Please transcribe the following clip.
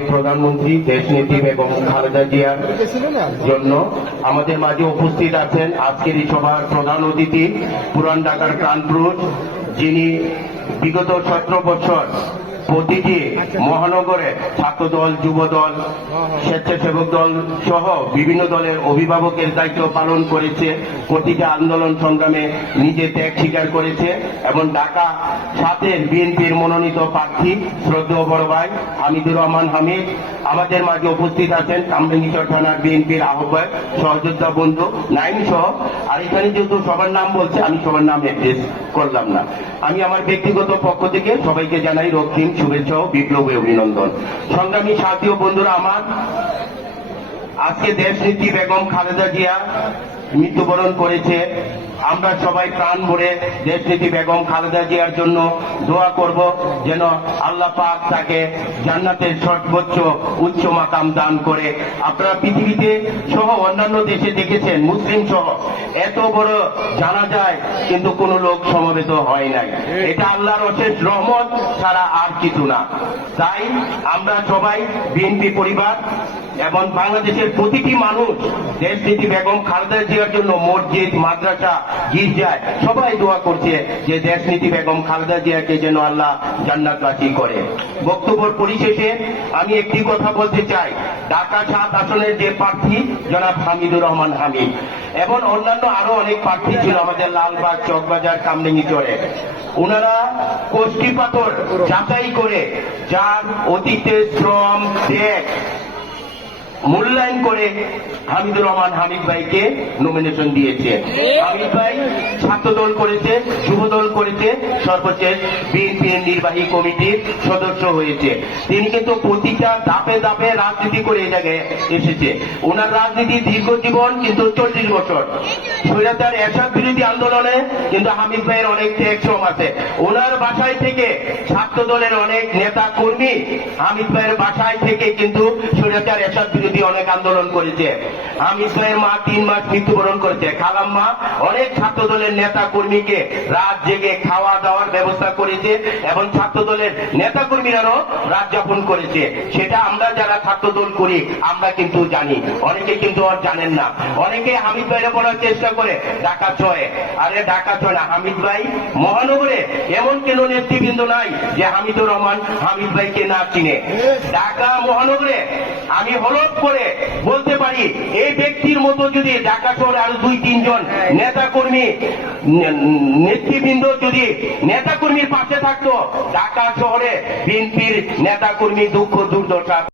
প্রধানমন্ত্রী দেশনেত্রী বেগম খালেদা জিয়ার জন্য আমাদের মাঝে উপস্থিত আছেন আজকের এই সভার প্রধান অতিথি পুরান ঢাকার প্রাণপুরুষ, যিনি বিগত 17 বছর প্রতিটি মহানগরে ছাত্রদল, যুবদল, স্বেচ্ছাসেবক দল সহ বিভিন্ন দলের অভিভাবকের দায়িত্ব পালন করেছে, প্রতিটা আন্দোলন সংগ্রামে নিজে ত্যাগ স্বীকার করেছে এবং ঢাকা 7-এর বিএনপির মনোনীত প্রার্থী শ্রদ্ধেয় বড় ভাই হামিদুর রহমান হামিদ আমাদের মাঝে উপস্থিত আছেন। কামরাঙ্গীরচর থানার বিএনপির আহ্বায়ক সহযোদ্ধা বন্ধু নাইম সহ। আর এখানে যেহেতু সবার নাম বলছে, আমি সবার নাম অ্যাড্রেস করলাম না। আমি আমার ব্যক্তিগত পক্ষ থেকে সবাইকে জানাই রক্তিম শুভেচ্ছা ও বিপ্লবী অভিনন্দন। সংগ্রামী সাথী ও বন্ধুরা আমার, আজকে দেশনেত্রী বেগম খালেদা জিয়া মৃত্যুবরণ করেছে। আমরা সবাই প্রাণ ভরে দেশনেত্রী বেগম খালেদা জিয়ার জন্য দোয়া করব, যেন আল্লাহ পাক তাকে জান্নাতের সর্বোচ্চ উচ্চ মাকাম দান করে। আপনারা পৃথিবীতে সহ অন্যান্য দেশে দেখেছেন, মুসলিম সহ এত বড় জানাজায় কিন্তু কোন লোক সমবেত হয় নাই। এটা আল্লাহর অশেষ রহমত ছাড়া আর কিছু না। তাই আমরা সবাই বিএনপি পরিবার এবং বাংলাদেশের প্রতিটি মানুষ দেশনেত্রী বেগম খালেদা জিয়ার জন্য মসজিদ, মাদ্রাসা, গির্জায় সবাই দোয়া করছে যে দেশনেত্রী বেগম খালেদা জিয়াকে যেন আল্লাহ জান্নাতবাসী করে। বক্তব্যের পরিশেষে আমি একটি কথা বলতে চাই, ঢাকা 7 আসনের যে প্রার্থী জনাব হামিদুর রহমান হামিদ এবং অন্যান্য আরো অনেক প্রার্থী ছিল আমাদের লালবাগ, চকবাজার, কামরাঙ্গীরচরে, ওনারা কোষ্ঠী পাথর যাচাই করে যার অতীতের শ্রম, ত্যাগ মূল্যায়ন করে হামিদুর রহমান হামিদ ভাইকে নমিনেশন দিয়েছে। হামিদ ভাই ছাত্রদল করেছে, যুবদল করেছে, সর্বশেষ বিএনপির নির্বাহী কমিটির সদস্য হয়েছে। তিনি কিন্তু প্রতিটা ধাপে ধাপে রাজনীতি করে এই জায়গায় এসেছে। ওনার রাজনীতি দীর্ঘ জীবন, কিন্তু 40 বছর স্বৈরাচার এরশাদ বিরোধী আন্দোলনে কিন্তু হামিদ ভাইয়ের অনেক ত্যাগ শ্রম আছে। ওনার বাসায় থেকে ছাত্রদলের অনেক নেতা কর্মী হামিদ ভাইয়ের বাসায় থেকে কিন্তু স্বৈরাচার এরশাদ বিরোধী অনেক আন্দোলন করেছে। হামিদ ভাইয়ের মা 3 মাস মৃত্যুবরণ করেছে। খালাম্মা অনেক ছাত্র দলের নেতা কর্মীকে রাত জেগে খাওয়া দাওয়ার ব্যবস্থা করেছে এবং ছাত্র দলের নেতা কর্মীরাও রাত যাপন করেছে। সেটা আমরা যারা ছাত্র দল করি আমরা কিন্তু জানি, অনেকে কিন্তু আর জানেন না। অনেকে হামিদ ভাইয়ের বলার চেষ্টা করে ঢাকা 6, আরে ঢাকা 6 না, হামিদ ভাই মহানগরে এমন কেন নেতৃবৃন্দ নাই যে হামিদুর রহমান হামিদ ভাইকে না চিনে। ঢাকা মহানগরে আমি হলফ করে বলতে পারি, এই ব্যক্তির মতো যদি ঢাকা শহরে আরো 2-3 জন নেতা কর্মী নেতৃবৃন্দ যদি নেতা কর্মীর পাশে থাকতো, ঢাকা শহরে বিএনপির নেতা কর্মী দুঃখ দুর্দশা